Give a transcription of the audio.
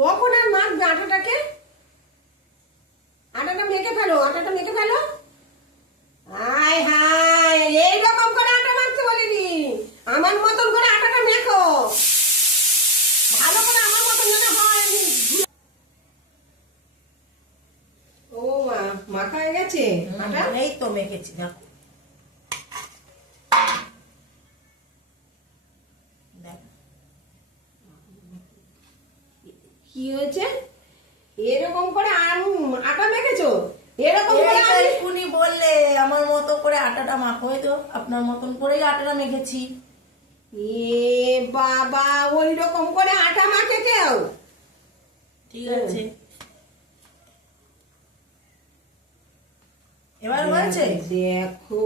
কখন আর মাখবে আটাটাকে? আটাটা মেখে ফেলো, আটাটা মেখে ফেলো। হায় হায়, এইরকম করে আটা মাখতে বলিনি। আমার মতন করে আটাটা মেখো ভালো করে, আমার মতন যেন হয়। ও মা, মাখা হয়ে গেছে আটা? এই তো মেখেছি, দেখো কি হয়েছে? এরকম করে আটা মেখেছো? এরকম করে এক্ষুনি বললে আমার মতো করে আটাটা মাখো, তো আপনার মতন করেই আটাটা মেখেছি। এ বাবা, ওই রকম করে আটা মাখে কেউ? ঠিক আছে, এবার হয়েছে। দেখো